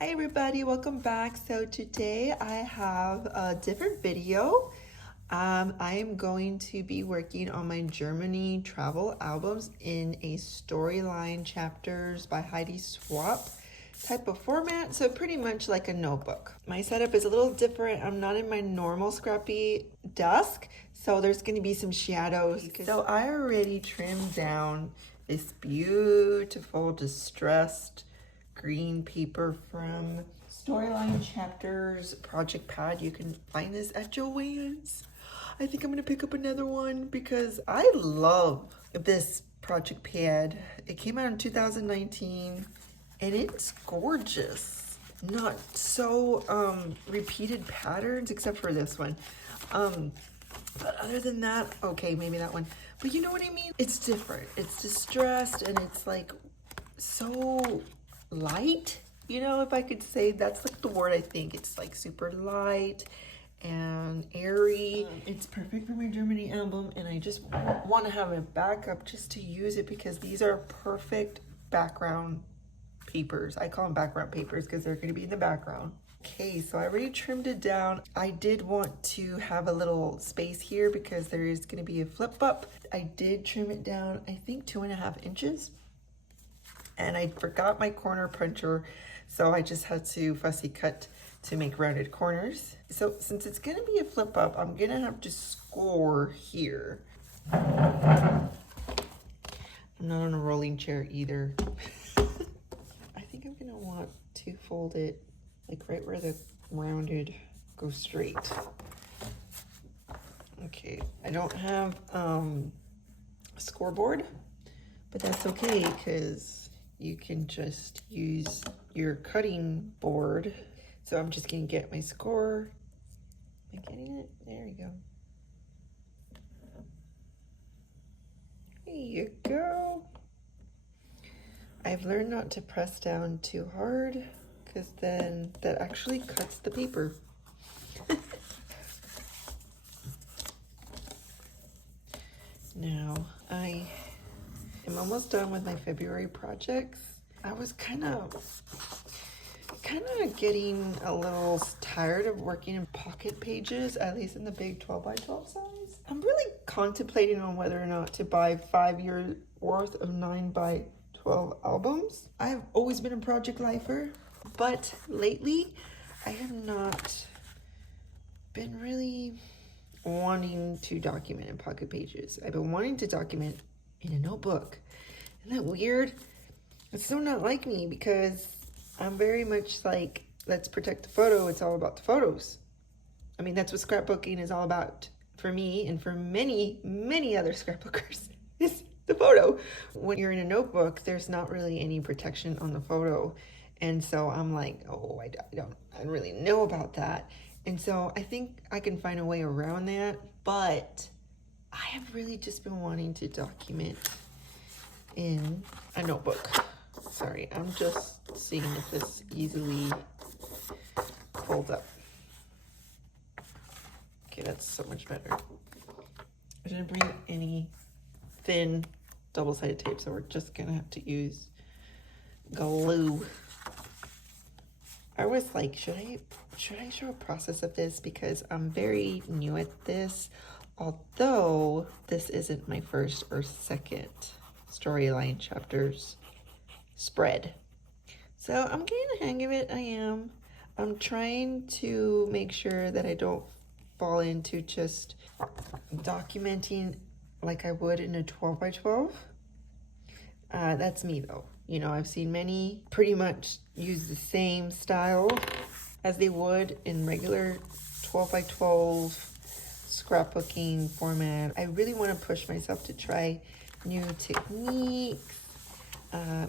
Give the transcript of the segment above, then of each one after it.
Hi everybody, welcome back. So today I have a different video. I am going to be working on my Germany travel albums in a storyline chapters by Heidi Swap type of format, so pretty much like a notebook. My setup is a little different. I'm not in my normal scrappy desk, so there's going to be some shadows. So I already trimmed down this beautiful distressed green paper from Storyline Chapters Project Pad. You can find this at Joann's. I think I'm gonna pick up another one because I love this project pad. It came out in 2019 and it's gorgeous. Not so repeated patterns except for this one. But other than that, okay, maybe that one. But you know what I mean? It's different. It's distressed and it's like so light, you know, if I could say. That's like the word. I think it's like super light and airy. It's perfect for my Germany album, and I just want to have a backup just to use it because these are perfect background papers. I call them background papers because they're going to be in the background. Okay, so I already trimmed it down. I did want to have a little space here because there is going to be a flip up. I did trim it down, I think 2.5 inches. And I forgot my corner puncher, so I just had to fussy cut to make rounded corners. So since it's gonna be a flip up, I'm gonna have to score here. I'm not on a rolling chair either. I think I'm gonna want to fold it like right where the rounded goes straight. Okay, I don't have a scoreboard, but that's okay because you can just use your cutting board. So I'm just gonna get my score. Am I getting it? There you go. There you go. I've learned not to press down too hard because then that actually cuts the paper. Now I'm almost done with my February projects. I was kind of getting a little tired of working in pocket pages, at least in the big 12 by 12 size. I'm really contemplating on whether or not to buy 5 years worth of 9 by 12 albums. I've always been a project lifer, but lately I have not been really wanting to document in pocket pages. I've been wanting to document in a notebook. Isn't that weird? It's so not like me because I'm very much like, let's protect the photo. It's all about the photos. I mean, that's what scrapbooking is all about for me and for many, many other scrapbookers is the photo. When you're in a notebook, there's not really any protection on the photo. And so I'm like, oh, I don't really know about that. And so I think I can find a way around that. But I have really just been wanting to document in a notebook. Sorry, I'm just seeing if this easily folds up. Okay, that's so much better. I didn't bring any thin double-sided tape, so we're just gonna have to use glue. I was like, should I show a process of this because I'm very new at this, although this isn't my first or second storyline chapters spread. So I'm getting the hang of it. I'm trying to make sure that I don't fall into just documenting like I would in a 12 by 12. That's me though. You know, I've seen many pretty much use the same style as they would in regular 12 by 12 scrapbooking format. I really want to push myself to try new techniques,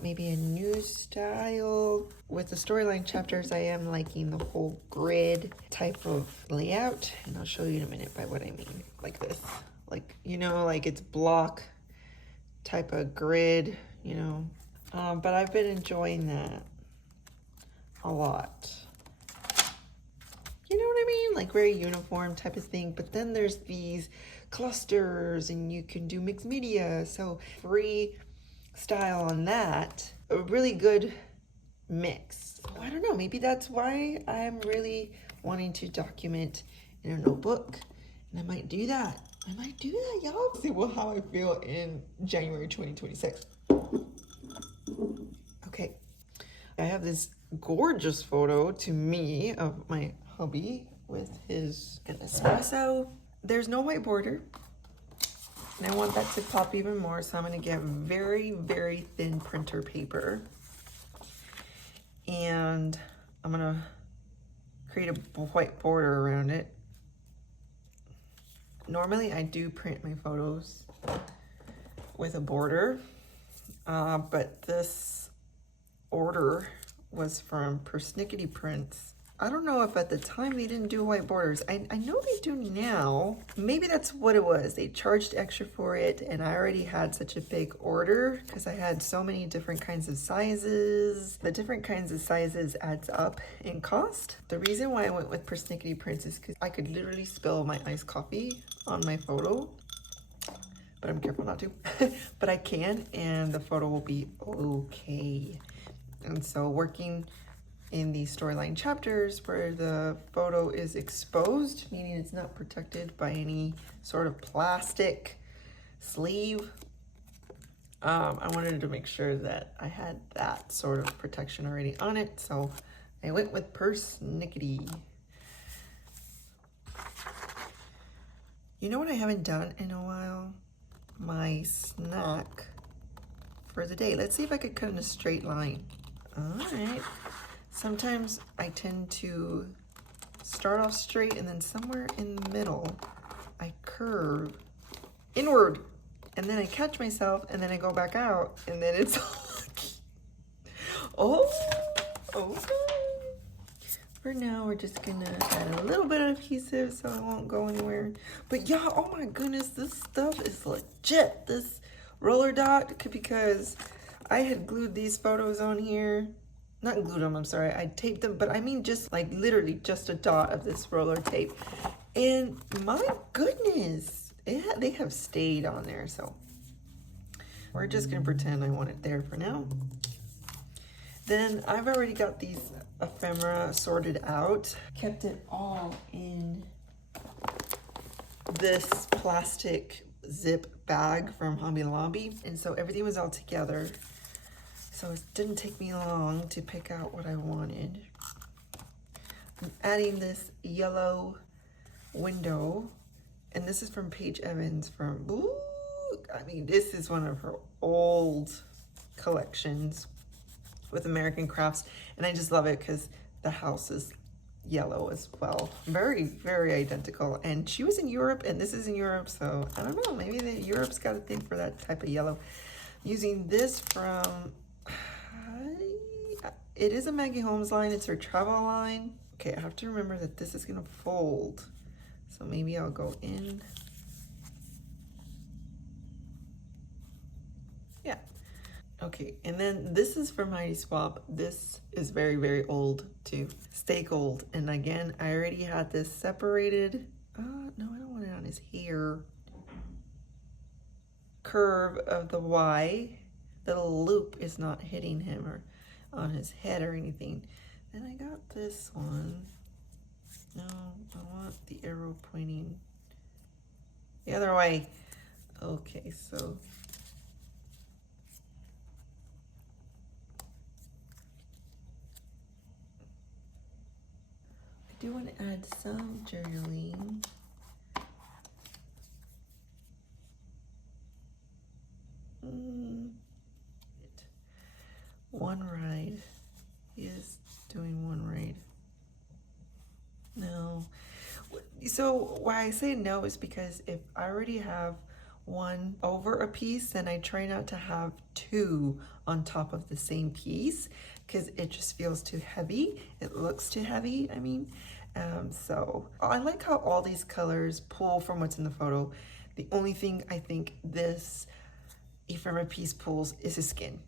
maybe a new style. With the storyline chapters, I am liking the whole grid type of layout, and I'll show you in a minute by what I mean. Like this, like, you know, like it's block type of grid, you know. But I've been enjoying that a lot. You know what I mean? Like very uniform type of thing. But then there's these clusters and you can do mixed media. So free style on that. A really good mix. I don't know. know, maybe that's why I'm really wanting to document in a notebook. And I might do that. Y'all. See how I feel in January 2026. Okay. I have this gorgeous photo to me of my hubby with his espresso. There's no white border. And I want that to pop even more, so I'm gonna get very, very thin printer paper. And I'm gonna create a white border around it. Normally I do print my photos with a border, but this order was from Persnickety Prints. I don't know if at the time they didn't do white borders. I know they do now. Maybe that's what it was. They charged extra for it, and I already had such a big order because I had so many different kinds of sizes. The different kinds of sizes adds up in cost. The reason why I went with Persnickety Prints is because I could literally spill my iced coffee on my photo, but I'm careful not to. But I can, and the photo will be okay. And so working in the storyline chapters where the photo is exposed, meaning it's not protected by any sort of plastic sleeve, I wanted to make sure that I had that sort of protection already on it, so I went with Persnickety. You know what I haven't done in a while? My snack for the day. Let's see if I could cut in a straight line. All right. Sometimes I tend to start off straight and then somewhere in the middle, I curve inward and then I catch myself and then I go back out and then it's oh, okay. For now, we're just gonna add a little bit of adhesive so it won't go anywhere. But y'all, oh my goodness, this stuff is legit. This roller dot, because I had glued these photos on here. Not glued them, I'm sorry, I taped them, but I mean just like literally just a dot of this roller tape. And my goodness, they have stayed on there, so we're just gonna pretend I want it there for now. Then I've already got these ephemera sorted out. Kept it all in this plastic zip bag from Hobby Lobby. And so everything was all together. So it didn't take me long to pick out what I wanted. I'm adding this yellow window, and this is from Paige Evans from, ooh, I mean, this is one of her old collections with American Crafts, and I just love it because the house is yellow as well. Very, very identical. And she was in Europe, and this is in Europe, so I don't know, maybe Europe's got a thing for that type of yellow. Using this from, it is a Maggie Holmes line, it's her travel line. Okay, I have to remember that this is gonna fold. So maybe I'll go in. Yeah. Okay, and then this is from Heidi Swapp. This is very, very old too. Stay Gold. And again, I already had this separated. No, I don't want it on his hair. Curve of the Y. The loop is not hitting him or on his head or anything. Then I got this one. No, I want the arrow pointing the other way. Okay, so I do want to add some journaling. One ride. He is doing one ride. No. So why I say no is because if I already have one over a piece, then I try not to have two on top of the same piece because it just feels too heavy. It looks too heavy, I mean. So I like how all these colors pull from what's in the photo. The only thing I think this ephemera piece pulls is his skin.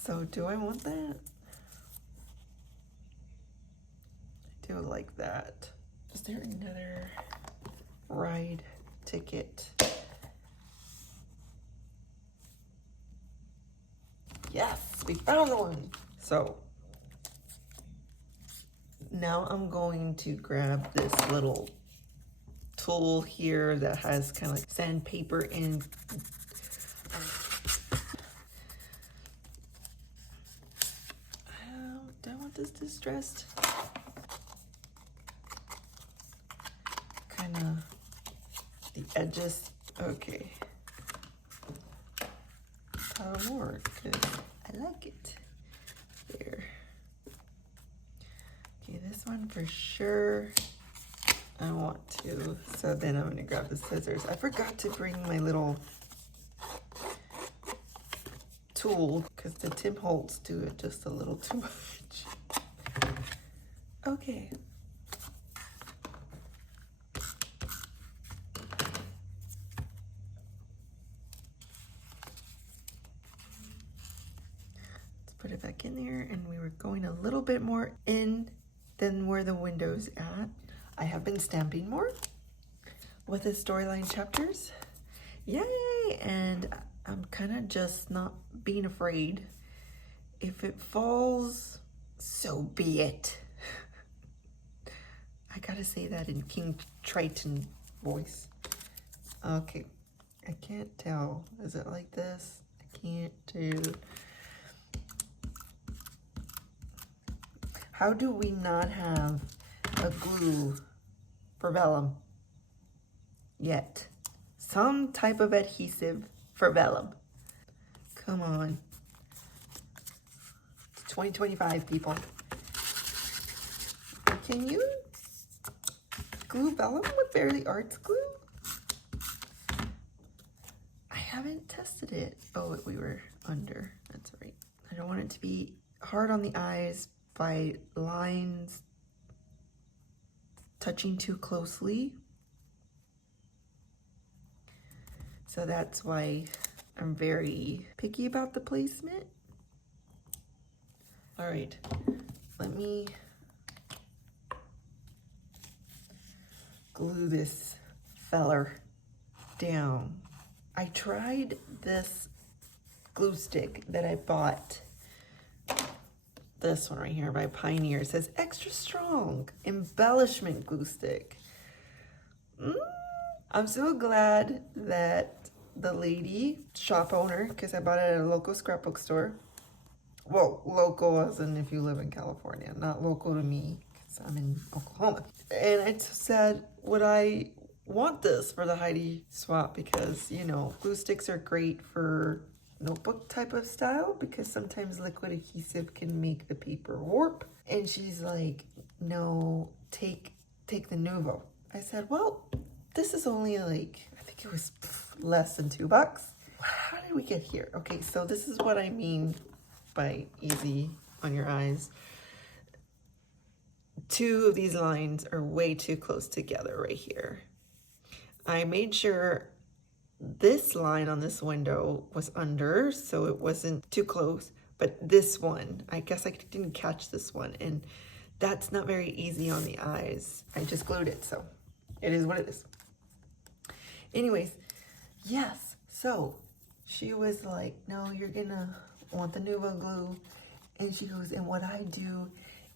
So do I want that? I do like that. Is there another ride ticket? Yes, we found one. So now I'm going to grab this little tool here that has kind of like sandpaper and do I want this distressed? Kind of the edges. Okay. More, because I like it. There. Okay, this one for sure I want to. So then I'm gonna grab the scissors. I forgot to bring my little tool because the Tim Holtz do it just a little too much. Okay. Put it back in there, and we were going a little bit more in than where the window's at. I have been stamping more with the storyline chapters. Yay! And I'm kind of just not being afraid. If it falls, so be it. I gotta say that in King Triton voice. Okay, I can't tell. Is it like this? I can't do. How do we not have a glue for vellum yet? Some type of adhesive for vellum. Come on. It's 2025, people. Can you glue vellum with Fairly Arts glue? I haven't tested it. Oh, we were under. That's right. I don't want it to be hard on the eyes by lines touching too closely. So that's why I'm very picky about the placement. All right, let me glue this feller down. I tried this glue stick that I bought. This one right here by Pioneer. It says extra strong embellishment glue stick. I'm so glad that the lady, shop owner, because I bought it at a local scrapbook store. Well, local as in if you live in California, not local to me because I'm in Oklahoma. And I said, would I want this for the Heidi swap? Because, you know, glue sticks are great for notebook type of style because sometimes liquid adhesive can make the paper warp. And she's like, no, take the Nuvo. I said, well, this is only like, I think it was less than $2. How did we get here? Okay, so this is what I mean by easy on your eyes. Two of these lines are way too close together right here. I made sure this line on this window was under, so it wasn't too close, but this one, I guess I didn't catch this one, and that's not very easy on the eyes. I just glued it, so it is what it is. Anyways, yes, so she was like, no, you're gonna want the Nuvo glue, and she goes, and what I do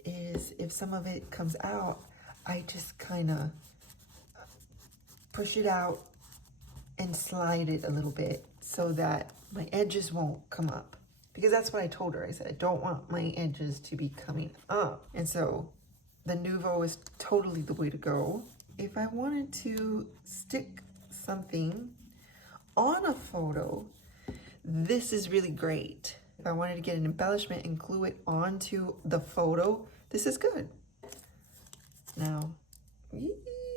is if some of it comes out, I just kind of push it out and slide it a little bit so that my edges won't come up. Because that's what I told her. I said, I don't want my edges to be coming up. And so the Nuvo is totally the way to go. If I wanted to stick something on a photo, this is really great. If I wanted to get an embellishment and glue it onto the photo, this is good. Now,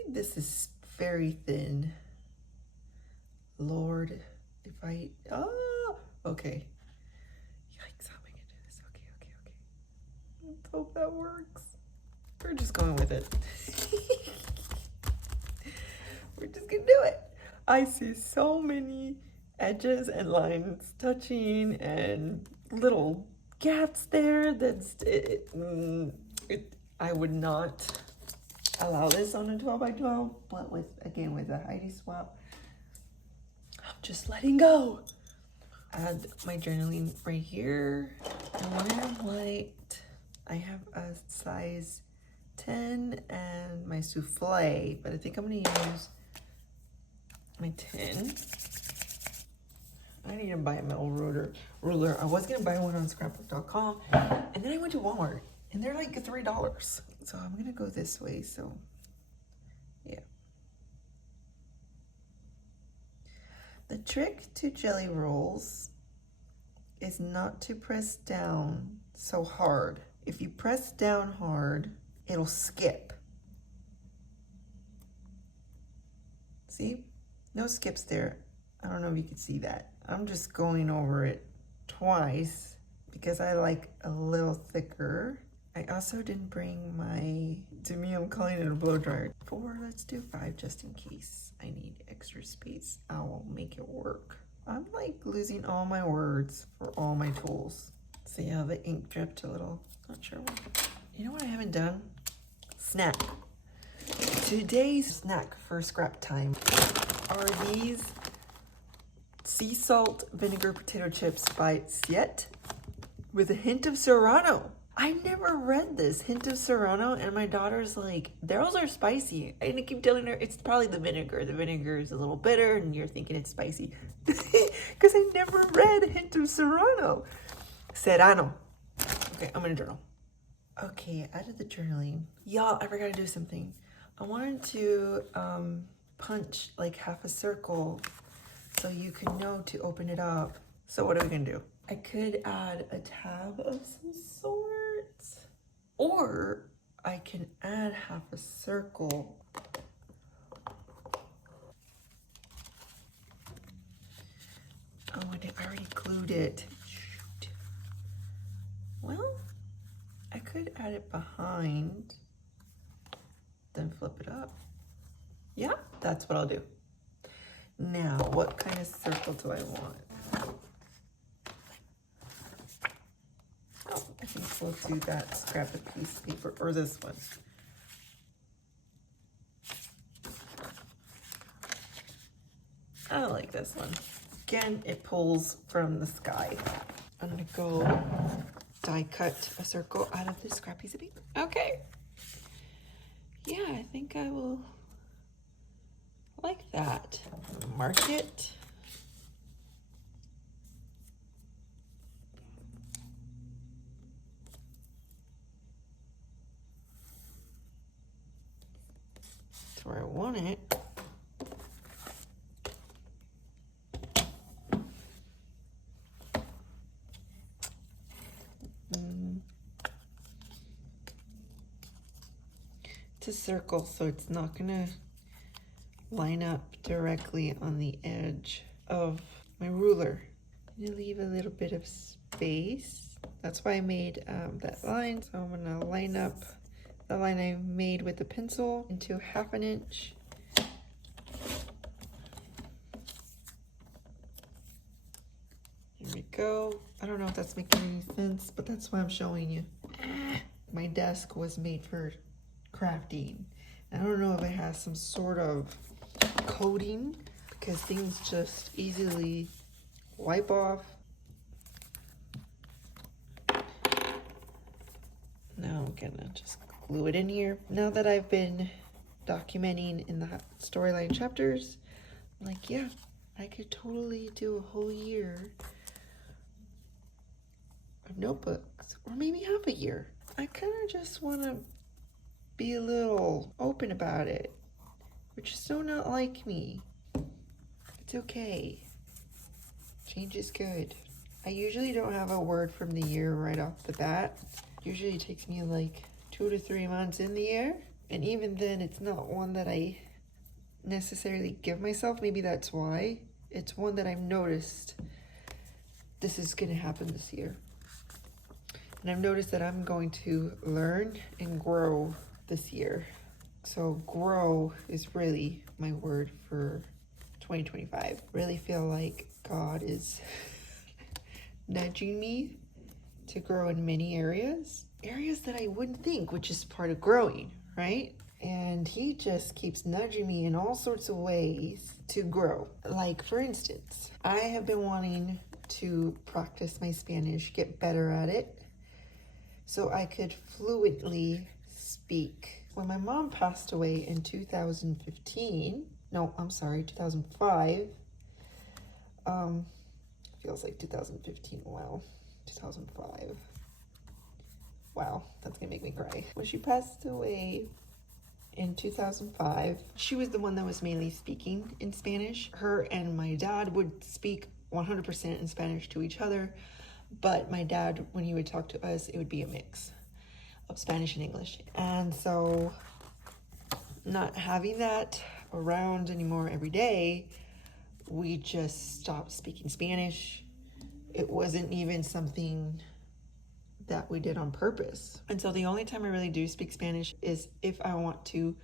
this is very thin. Lord, if I, okay. Yikes, how am I gonna do this? Okay. Let's hope that works. We're just going with it. We're just gonna do it. I see so many edges and lines touching and little gaps there. I would not allow this on a 12 by 12, but with a Heidi swap, I'm just letting go. Add my journaling right here. I want it white. I have a size 10 and my souffle, but I think I'm gonna use my 10. I need to buy a metal ruler. I was gonna buy one on scrapbook.com, and then I went to Walmart, and they're like $3. So I'm gonna go this way, so yeah. The trick to jelly rolls is not to press down so hard. If you press down hard, it'll skip. See? No skips there. I don't know if you can see that. I'm just going over it twice because I like a little thicker. I also didn't bring my, to me I'm calling it a blow dryer. 4, let's do 5 just in case I need extra space. I will make it work. I'm like losing all my words for all my tools. See how the ink dripped a little? Not sure why. You know what I haven't done? Snack. Today's snack for scrap time are these sea salt vinegar potato chips by Siet with a hint of serrano. I never read this hint of serrano, and my daughter's like, those are spicy. And I keep telling her it's probably the vinegar. The vinegar is a little bitter, and you're thinking it's spicy because I never read hint of serrano. Serrano. Okay, I'm gonna journal. Okay, out of the journaling, y'all, I forgot to do something. I wanted to punch like half a circle so you can know to open it up. So what are we gonna do? I could add a tab of some sort, or I can add half a circle. Oh, I already glued it. Shoot. Well, I could add it behind, then flip it up. Yeah, that's what I'll do. Now, what kind of circle do I want? Oh, I think we'll do that scrap of piece of paper, or this one. I like this one. Again, it pulls from the sky. I'm gonna go die cut a circle out of this scrap piece of paper. Okay. Yeah, I think I will like that. Mark it. To where I want it. It's a circle, so it's not gonna line up directly on the edge of my ruler. I'm gonna leave a little bit of space. That's why I made that line. So I'm gonna line up the line I made with the pencil into 1/2 inch. Here we go. I don't know if that's making any sense, but that's why I'm showing you. My desk was made for crafting. I don't know if it has some sort of coating because things just easily wipe off. Now I'm gonna just glue it in here. Now that I've been documenting in the storyline chapters, I'm like, yeah, I could totally do a whole year of notebooks, or maybe half a year. I kind of just want to be a little open about it, which is so not like me. It's okay. Change is good. I usually don't have a word from the year right off the bat. Usually it takes me like 2 to 3 months in the year. And even then, it's not one that I necessarily give myself. Maybe that's why. It's one that I've noticed this is going to happen this year. And I've noticed that I'm going to learn and grow this year. So grow is really my word for 2025. Really feel like God is nudging me to grow in many areas that I wouldn't think, which is part of growing, right? And he just keeps nudging me in all sorts of ways to grow. Like, for instance, I have been wanting to practice my Spanish, get better at it, so I could fluently speak. When my mom passed away in 2015, no, I'm sorry, 2005. Feels like 2015, wow, 2005. Wow, that's gonna make me cry. When she passed away in 2005, she was the one that was mainly speaking in Spanish. Her and my dad would speak 100% in Spanish to each other, but my dad, when he would talk to us, it would be a mix of Spanish and English. And so not having that around anymore every day, we just stopped speaking Spanish. It wasn't even something that we did on purpose. And so the only time I really do speak Spanish is if I want to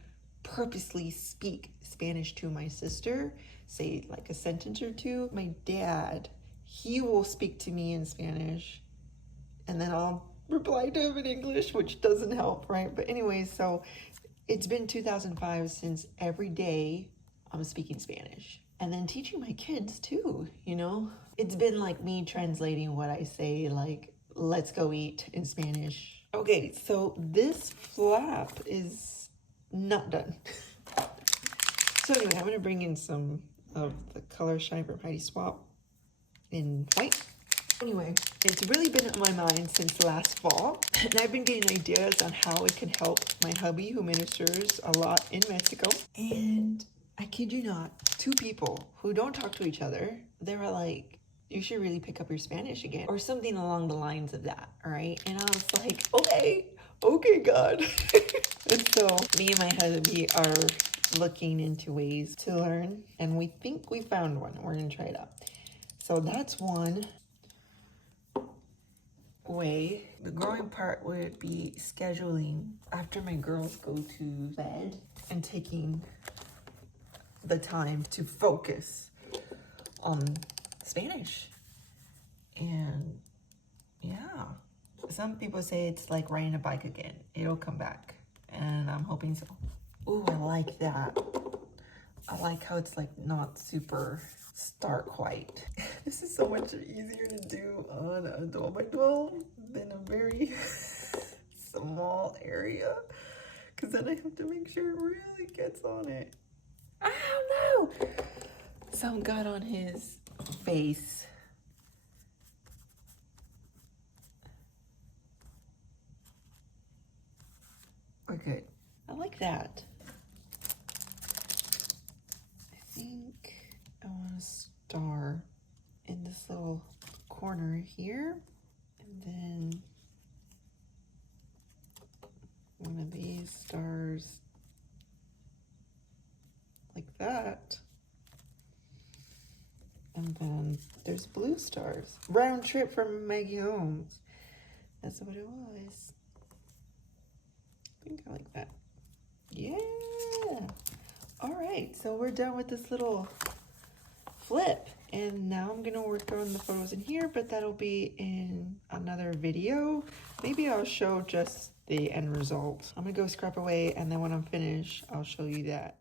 purposely speak Spanish to my sister, say like a sentence or two. My dad, he will speak to me in Spanish and then I'll reply to him in English, which doesn't help, right? But anyway, so it's been 2005 since every day I'm speaking Spanish. And then teaching my kids too, you know? It's been like me translating what I say, like, let's go eat in Spanish. Okay, so this flap is not done. So anyway, I'm gonna bring in some of the Color Shine from Heidi Swap in white. Anyway, it's really been on my mind since last fall, and I've been getting ideas on how it can help my hubby who ministers a lot in Mexico. And I kid you not, 2 people who don't talk to each other, they were like, you should really pick up your Spanish again, or something along the lines of that, all right? And I was like, okay, God. And so me and my hubby are looking into ways to learn, and we think we found one. We're gonna try it out. So that's one way. The growing part would be scheduling after my girls go to bed and taking the time to focus on Spanish. And yeah, some people say it's like riding a bike again. It'll come back, and I'm hoping so. Ooh, I like that. I like how it's like not super stark white. This is so much easier to do on a 12x12 than a very small area, because then I have to make sure it really gets on it. I don't know. Some got on his face. We're good. I like that. I think I want a star in this little corner here, and then one of these stars like that. And then there's blue stars. Round trip from Maggie Holmes. That's what it was. I think I like that. Yeah. All right, so we're done with this little flip. And now I'm gonna work on the photos in here, but that'll be in another video. Maybe I'll show just the end result. I'm gonna go scrap away, and then when I'm finished, I'll show you that.